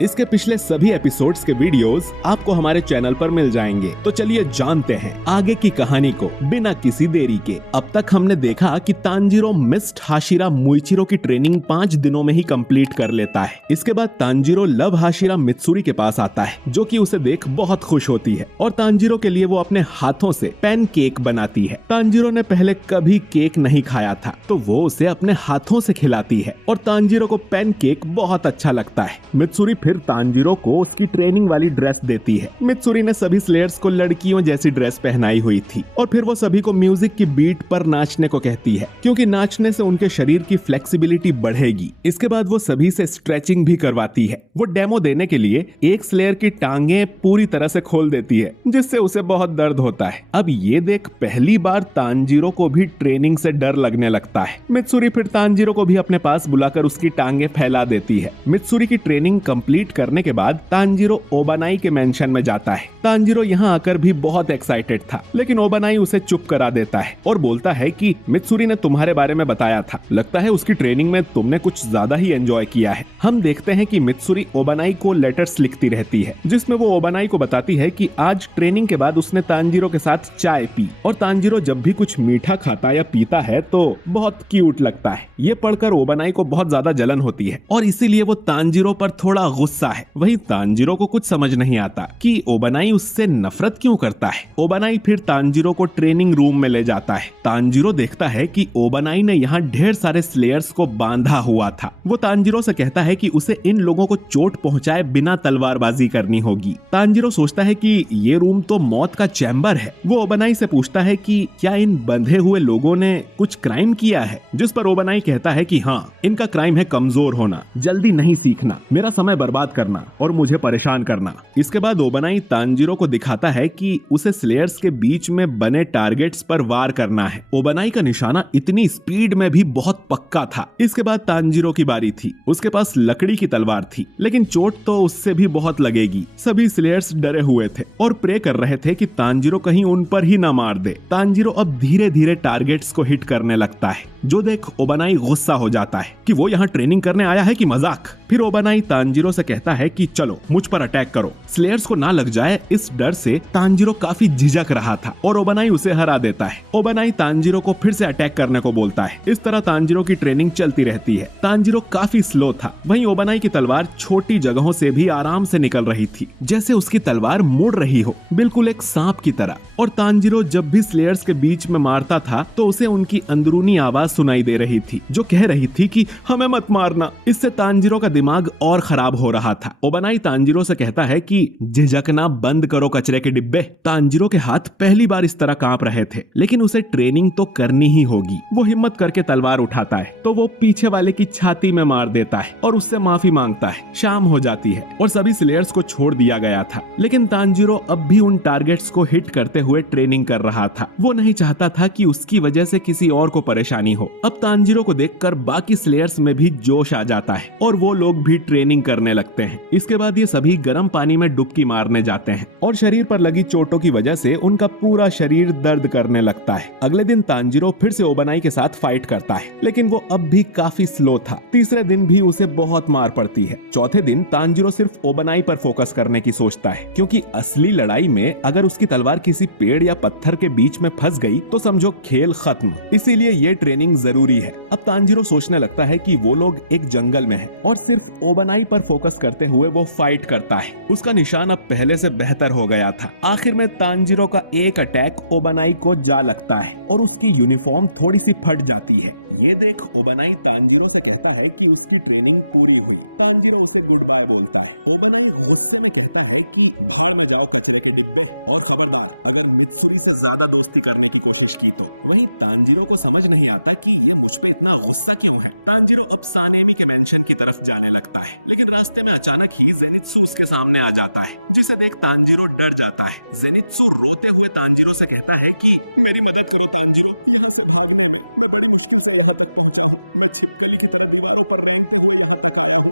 इसके पिछले सभी एपिसोड्स के वीडियोस आपको हमारे चैनल पर मिल जाएंगे। तो चलिए जानते हैं आगे की कहानी को बिना किसी देरी के। अब तक हमने देखा कि तांजीरो मिस्ट हाशिरा मुइचिरो की ट्रेनिंग 5 दिनों में ही कंप्लीट कर लेता है। इसके बाद तांजीरो लव हाशिरा मित्सुरी के पास आता है, जो कि उसे देख बहुत खुश होती है और तांजीरो के लिए वो अपने हाथों से पैन केक बनाती है। तांजीरो ने पहले कभी केक नहीं खाया था, तो वो उसे अपने हाथों से खिलाती है और तांजीरो को पैन केक बहुत अच्छा लगता है। मित्सुरी फिर तांजीरो को उसकी ट्रेनिंग वाली ड्रेस देती है। मित्सुरी ने सभी स्लेयर्स को लड़कियों जैसी ड्रेस पहनाई हुई थी और फिर वो सभी को म्यूजिक की बीट पर नाचने को कहती है, क्योंकि नाचने से उनके शरीर की फ्लेक्सिबिलिटी बढ़ेगी। इसके बाद वो सभी से स्ट्रेचिंग भी करवाती है। वो डेमो देने के लिए एक स्लेयर की टांगे पूरी तरह से खोल देती है, जिससे उसे बहुत दर्द होता है। अब ये देख पहली बार तांजीरो को भी ट्रेनिंग से डर लगने लगता है। मित्सुरी फिर तांजीरो को भी अपने पास बुलाकर उसकी टांगे फैला देती है। मित्सुरी की ट्रेनिंग कंप्लीट करने के बाद तांजीरो ओबानाई के मेंशन में जाता है। तांजीरो यहाँ आकर भी बहुत एक्साइटेड था, लेकिन ओबानाई उसे चुप करा देता है और बोलता है कि मित्सुरी ने तुम्हारे बारे में बताया था, लगता है उसकी ट्रेनिंग में तुमने कुछ ज्यादा ही एंजॉय किया है। हम देखते हैं कि मित्सुरी ओबानाई को लेटर्स लिखती रहती है, जिसमें वो ओबानाई को बताती है कि आज ट्रेनिंग के बाद उसने तांजीरो के साथ चाय पी और तांजीरो जब भी कुछ मीठा खाता या पीता है तो बहुत क्यूट लगता है। ये पढ़कर ओबानाई को बहुत ज्यादा जलन होती है और इसीलिए वो तांजीरो पर थोड़ा गुस्सा है। वहीं तांजीरो को कुछ समझ नहीं आता कि ओबानाई उससे नफरत क्यों करता है। ओबानाई फिर तांजीरो को ट्रेनिंग रूम में ले जाता है। तांजीरो देखता है कि ओबानाई ने यहाँ ढेर सारे स्लेयर्स को बांधा हुआ था। वो तांजीरो से कहता है कि उसे इन लोगों को चोट पहुंचाए बिना तलवारबाजी करनी होगी। तांजीरो सोचता है कि ये रूम तो मौत का चैम्बर है। वो ओबानाई से पूछता है कि क्या इन बंधे हुए लोगों ने कुछ क्राइम किया है, जिस पर ओबानाई कहता है कि हाँ, इनका क्राइम है कमजोर होना, जल्दी नहीं सीखना, मेरा समय बर्बाद करना और मुझे परेशान करना। इसके बाद ओबानाई तांजीरो को दिखाता है कि उसे स्लेयर्स के बीच में बने टारगेट्स पर वार करना है। ओबानाई का निशाना इतनी स्पीड में भी बहुत पक्का था। इसके बाद तांजीरो की बारी थी। उसके पास लकड़ी की तलवार थी, लेकिन चोट तो उससे भी बहुत लगेगी। सभी स्लेयर्स डरे हुए थे और प्रे कर रहे थे कि तांजीरो कहीं उन पर ही ना मार दे। तांजीरो अब धीरे धीरे टारगेट्स को हिट करने लगता है, जो देख ओबानाई गुस्सा हो जाता है कि वो यहाँ ट्रेनिंग करने आया है कि मजाक। फिर ओबानाई तांजीरो से कहता है कि चलो मुझ पर अटैक करो, स्लेयर्स को ना लग जाए। इस डर से तांजीरो काफी झिझक रहा था और ओबानाई उसे हरा देता है। ओबानाई तांजीरो को फिर से अटैक करने को बोलता है। इस तरह तांजीरो की ट्रेनिंग चलती रहती है। तांजीरो काफी स्लो था। वहीं ओबानाई की तलवार छोटी जगहों से भी आराम से निकल रही थी, जैसे उसकी तलवार मुड़ रही हो, बिल्कुल एक सांप की तरह। और तांजीरो जब भी स्लेयर्स के बीच में मारता था तो उसे उनकी अंदरूनी आवाज सुनाई दे रही थी, जो कह रही थी कि हमें मत मारना। इससे तांजीरो का दिमाग और खराब हो रहा था। ओबानाई तांजीरो से कहता है कि झिझकना बंद करो कचरे के डिब्बे। तांजीरो के हाथ पहली बार इस तरह कांप रहे थे, लेकिन उसे ट्रेनिंग तो करनी ही होगी। वो हिम्मत करके तलवार उठाता है तो वो पीछे वाले की छाती में मार देता है और उससे माफी मांगता है। शाम हो जाती है और सभी स्लेयर्स को छोड़ दिया गया था, लेकिन तांजीरो अब भी उन टारगेट्स को हिट करते हुए ट्रेनिंग कर रहा था। वो नहीं चाहता था कि उसकी वजह से किसी और को परेशानी हो। अब तांजीरो को देखकर बाकी स्लेयर्स में भी जोश आ जाता है और वो लोग भी ट्रेनिंग करने लगते हैं। इसके बाद ये सभी गर्म पानी में डुबकी मारने जाते हैं और शरीर पर लगी चोटों की वजह से उनका पूरा शरीर दर्द करने लगता है। अगले दिन तांजीरो फिर से ओबानाई के साथ फाइट करता है, लेकिन वो अब भी काफी स्लो था। तीसरे दिन भी उसे बहुत मार पड़ती है। चौथे दिन तांजीरो सिर्फ ओबानाई पर फोकस करने की सोचता है, क्योंकि असली लड़ाई में अगर उसकी तलवार किसी पेड़ या पत्थर के बीच में फंस गई तो समझो खेल खत्म। इसीलिए ये ट्रेनिंग जरूरी है। अब तांजीरो सोचने लगता है कि वो लोग एक जंगल में हैं और सिर्फ ओबानाई पर फोकस करते हुए वो फाइट करता है। उसका निशान अब पहले से बेहतर हो गया था। आखिर में तांजीरो का एक अटैक ओबानाई को जा लगता है और उसकी यूनिफॉर्म थोड़ी सी फट जाती है। ये देख ओबानाई तांजीरो से कहता है कि उसकी ट्रेनिंग पूरी हुई। तांजीरो उसे गुड-बाय बोलता है। ओबानाई गुस्से में कहता है कि भूल गया कचरे के डिब्बे और समझदार, अगर मित्सुरी से ज्यादा दोस्ती करने की कोशिश की तो। वहीं तांजीरो को समझ नहीं आता कि ये मुझ पे इतना गुस्सा क्यों है। तांजीरो अब सानेमी के मेंशन की तरफ जाने लगता है, लेकिन रास्ते में अचानक ही जेनित्सु उसके सामने आ जाता है, जिसे देख तांजीरो डर जाता है। जेनित्सु रोते हुए तांजीरो से कहता है कि मेरी मदद करो तांजीरो, यहाँ से भागने में बड़ी मुश्किल से यहाँ तक पहुंचा। मैं छिपकली की तरह यहाँ पर रेत में यहाँ तक आया।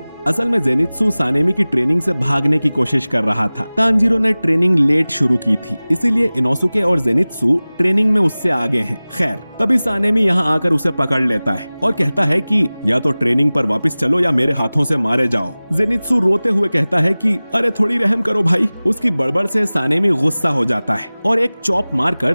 सुकी और जेनित्सु ट्रेनिंग में उससे आगे है। तभी सानेमी यहाँ आकर उसे पकड़ लेता है और कहता है कि ये तो ट्रेनिंग पर वापस चलो, मेरे हाथों से मारे जाओ। जेनित्सु रोते हुए कहता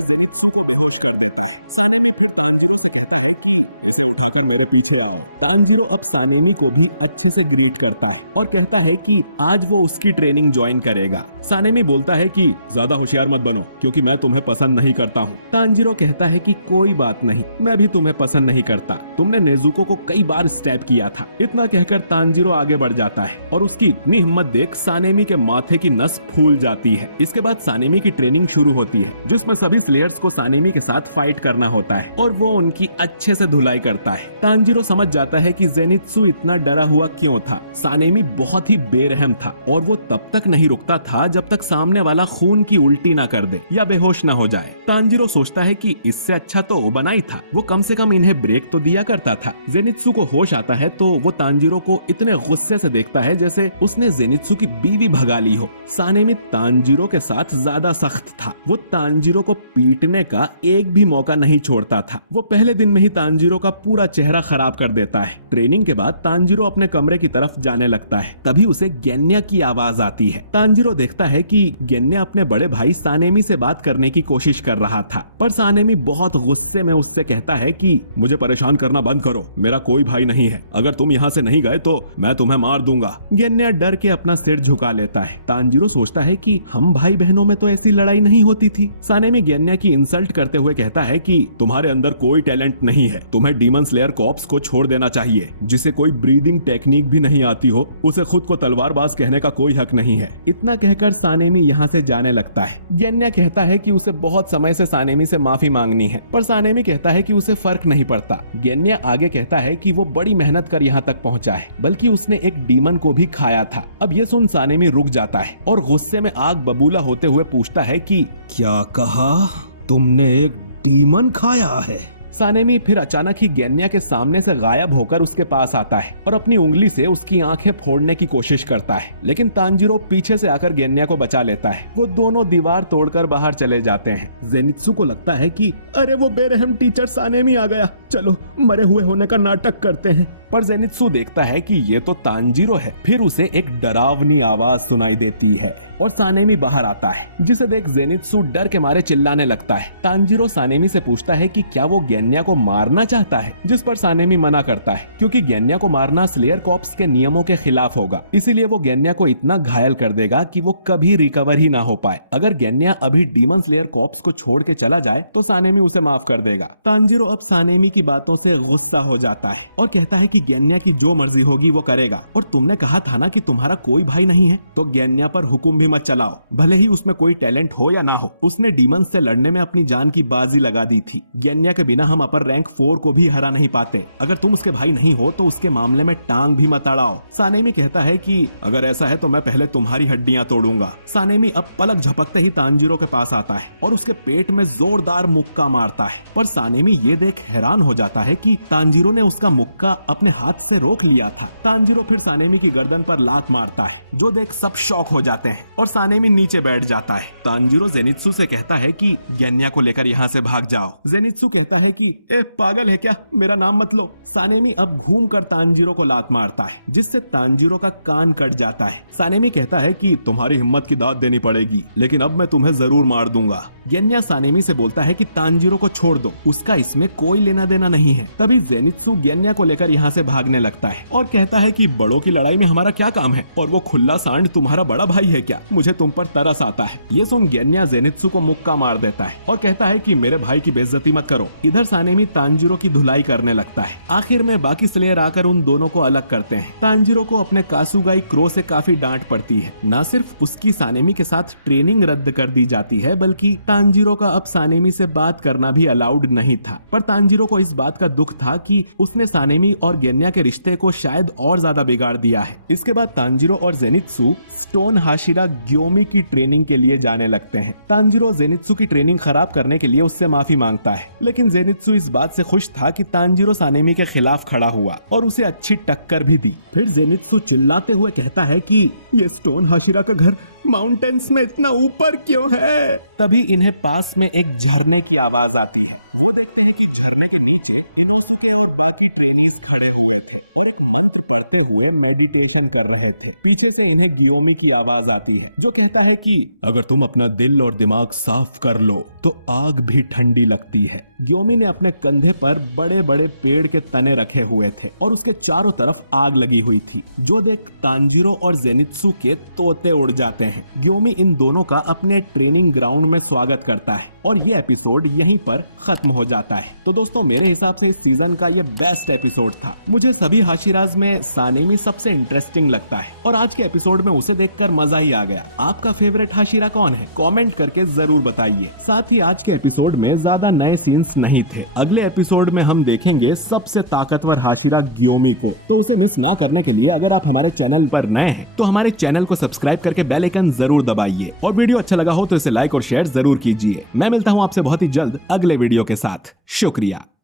जेनित्सु को बेहोश कर देता है। सानेमी फिर तांजीरो से कहता है कि उसे मेरे पीछे आओ। तांजीरो अब सानेमी को भी अच्छे से ग्रीट करता है और कहता है कि आज वो उसकी ट्रेनिंग ज्वाइन करेगा। सानेमी बोलता है कि ज्यादा होशियार मत बनो क्योंकि मैं तुम्हें पसंद नहीं करता हूँ। तांजीरो कहता है कि कोई बात नहीं, मैं भी तुम्हें पसंद नहीं करता, तुमने नेजुको को कई बार स्टैब किया था। इतना कहकर तांजीरो आगे बढ़ जाता है और उसकी इतनी हिम्मत देख सानेमी के माथे की नस फूल जाती है। इसके बाद सानेमी की ट्रेनिंग शुरू होती है जिसमें सभी प्लेयर्स को सानेमी के साथ फाइट करना होता है और वो उनकी अच्छे से धुलाई करता है। तांजीरो समझ जाता है कि जेनित्सु इतना डरा हुआ क्यों था। सानेमी बहुत ही बेरहम था और वो तब तक नहीं रुकता था जब तक सामने वाला खून की उल्टी ना कर दे या बेहोश ना हो जाए। तांजीरो सोचता है कि इससे अच्छा तो ओबना ही था, वो कम से कम इन्हें ब्रेक तो दिया करता था। जेनित्सु को होश आता है तो वो तांजीरो को इतने गुस्से से देखता है जैसे उसने जेनित्सु की बीवी भगा ली हो। सानेमी तांजीरो के साथ ज्यादा सख्त था, वो तांजीरो को पीटने का एक भी मौका नहीं छोड़ता था। वो पहले दिन में ही तांजीरो का पूरा चेहरा खराब कर देता है। ट्रेनिंग के बाद तांजीरो अपने कमरे की तरफ जाने लगता है, तभी उसे गेन्या की आवाज आती है। तांजीरो देखता है कि गेन्या अपने बड़े भाई सानेमी से बात करने की कोशिश कर रहा था, पर सानेमी बहुत गुस्से में उससे कहता है कि मुझे परेशान करना बंद करो, मेरा कोई भाई नहीं है, अगर तुम यहाँ से नहीं गए तो मैं तुम्हें मार दूंगा। गेन्या डर के अपना सिर झुका लेता है। तांजीरो सोचता है कि हम भाई बहनों में तो ऐसी लड़ाई नहीं होती थी। सानेमी गेन्या की इंसल्ट करते हुए कहता है कि तुम्हारे अंदर कोई टैलेंट नहीं है, तुम्हें डीमन स्लेयर कॉर्प्स को छोड़ देना चाहिए। जिसे कोई ब्रीदिंग टेक्निक भी नहीं आती हो उसे खुद को तलवारबाज कहने का कोई हक नहीं है। इतना कहकर सानेमी यहाँ से जाने लगता है। गेन्या कहता है कि उसे बहुत समय से सानेमी से माफी मांगनी है, पर सानेमी कहता है कि उसे फर्क नहीं पड़ता। गेन्या आगे कहता है कि वो बड़ी मेहनत कर यहाँ तक पहुँचा है, बल्कि उसने एक डीमन को भी खाया था। अब ये सुन सानेमी रुक जाता है और गुस्से में आग बबूला होते हुए पूछता है कि क्या कहा तुमने? एक डीमन खाया है? सानेमी फिर अचानक ही गेन्या के सामने से गायब होकर उसके पास आता है और अपनी उंगली से उसकी आंखें फोड़ने की कोशिश करता है, लेकिन तांजीरो पीछे से आकर गेन्या को बचा लेता है। वो दोनों दीवार तोड़कर बाहर चले जाते हैं। जेनित्सु को लगता है कि अरे वो बेरहम टीचर सानेमी आ गया, चलो मरे हुए होने का नाटक करते हैं। पर जेनित्सु देखता है कि ये तो तांजीरो है। फिर उसे एक डरावनी आवाज सुनाई देती है और सानेमी बाहर आता है, जिसे देख जेनित्सु डर के मारे चिल्लाने लगता है। तांजीरो सानेमी से पूछता है कि क्या वो गेन्या को मारना चाहता है, जिस पर सानेमी मना करता है क्योंकि गेन्या को मारना स्लेयर कॉर्प्स के नियमों के खिलाफ होगा। इसीलिए वो गेन्या को इतना घायल कर देगा कि वो कभी रिकवर ही ना हो पाए। अगर गेन्या अभी डीमन स्लेयर कॉर्प्स को छोड़ के चला जाए तो सानेमी उसे माफ कर देगा। तांजीरो अब सानेमी की बातों से गुस्सा हो जाता है और कहता है कि गेन्या की जो मर्जी होगी वो करेगा, और तुमने कहा था ना कि तुम्हारा कोई भाई नहीं है, तो गेन्या पर हुक्म भी मत चलाओ, भले ही उसमें कोई टैलेंट हो या ना हो। उसने डीमन से लड़ने में अपनी जान की बाजी लगा दी थी। गेन्या के बिना हम अपर रैंक 4 को भी हरा नहीं पाते। अगर तुम उसके भाई नहीं हो तो उसके मामले में टांग भी मत अड़ाओ। सानेमी कहता है कि अगर ऐसा है तो मैं पहले तुम्हारी हड्डियां तोड़ूंगा। सानेमी अब पलक झपकते ही तांजीरो के पास आता है और उसके पेट में जोरदार मुक्का मारता है, पर सानेमी ये देख हैरान हो जाता है कि तांजीरो ने उसका मुक्का अपने हाथ से रोक लिया था। तांजीरो फिर सानेमी की गर्दन पर लात मारता है, जो देख सब शॉक हो जाते हैं और सानेमी नीचे बैठ जाता है। तांजीरो जेनित्सु से कहता है कि गेन्या को लेकर यहाँ से भाग जाओ। जेनित्सु कहता है कि ए पागल है क्या, मेरा नाम मत लो। सानेमी अब घूमकर तांजीरो को लात मारता है, जिससे तांजीरो का कान कट जाता है। सानेमी कहता है कि तुम्हारी हिम्मत की दाद देनी पड़ेगी, लेकिन अब मैं तुम्हें जरूर मार दूंगा। गेन्या सानेमी से बोलता है कि तांजीरो को छोड़ दो, उसका इसमें कोई लेना देना नहीं है। तभी जेनित्सु गेन्या को लेकर यहाँ से भागने लगता है और कहता है कि बड़ों की लड़ाई में हमारा क्या काम है, और वो खुल्ला सांड तुम्हारा बड़ा भाई है क्या, मुझे तुम पर तरस आता है। ये सुन गेन्या जेनित्सु को मुक्का मार देता है और कहता है कि मेरे भाई की बेइज्जती मत करो। इधर सानेमी तांजीरो की धुलाई करने लगता है। आखिर में बाकी स्लेयर आकर उन दोनों को अलग करते हैं। तांजीरो को अपने कासुगाई क्रो से काफी डांट पड़ती है। न सिर्फ उसकी सानेमी के साथ ट्रेनिंग रद्द कर दी जाती है, बल्कि तांजीरो का अब सानेमी से बात करना भी अलाउड नहीं था। पर तांजीरो को इस बात का दुख था कि उसने सानेमी और गेन्या के रिश्ते को शायद और ज्यादा बिगाड़ दिया है। इसके बाद तांजीरो और जेनित्सु स्टोन हाशिरा ग्योमी की ट्रेनिंग के लिए जाने लगते हैं। तांजीरो जेनित्सु की ट्रेनिंग खराब करने के लिए उससे माफी मांगता है, लेकिन जेनित्सु इस बात से खुश था कि तांजीरो सानेमी के खिलाफ खड़ा हुआ और उसे अच्छी टक्कर भी दी। फिर जेनित्सु चिल्लाते हुए कहता है कि ये स्टोन हाशिरा का घर माउंटेन्स में इतना ऊपर क्यों है। तभी इन्हें पास में एक झरने की आवाज आती है। वो देखते हैं कि झरने के नीचे इनोसुके और बाकी ट्रेनीज खड़े हुए थे। बैठते हुए मेडिटेशन कर रहे थे। पीछे से इन्हें गियोमी की आवाज आती है जो कहता है कि अगर तुम अपना दिल और दिमाग साफ कर लो तो आग भी ठंडी लगती है। गियोमी ने अपने कंधे पर बड़े बड़े पेड़ के तने रखे हुए थे और उसके चारों तरफ आग लगी हुई थी, जो देख तांजीरो और जेनित्सु के तोते उड़ जाते हैं। गियोमी इन दोनों का अपने ट्रेनिंग ग्राउंड में स्वागत करता है और ये एपिसोड यहीं पर खत्म हो जाता है। तो दोस्तों मेरे हिसाब से इस सीजन का ये बेस्ट एपिसोड था। मुझे सभी हाशिराज में सानेमी सबसे इंटरेस्टिंग लगता है और आज के एपिसोड में उसे देखकर मजा ही आ गया। आपका फेवरेट हाशिरा कौन है? कमेंट करके जरूर बताइए। साथ ही आज के एपिसोड में ज्यादा नए सीन्स नहीं थे। अगले एपिसोड में हम देखेंगे सबसे ताकतवर हाशिरा गियोमी को, तो उसे मिस ना करने के लिए अगर आप हमारे चैनल पर नए हैं तो हमारे चैनल को सब्सक्राइब करके बेल आइकन जरूर दबाइए और वीडियो अच्छा लगा हो तो इसे लाइक और शेयर जरूर कीजिए। मैं मिलता हूँ आपसे बहुत ही जल्द अगले वीडियो के साथ। शुक्रिया।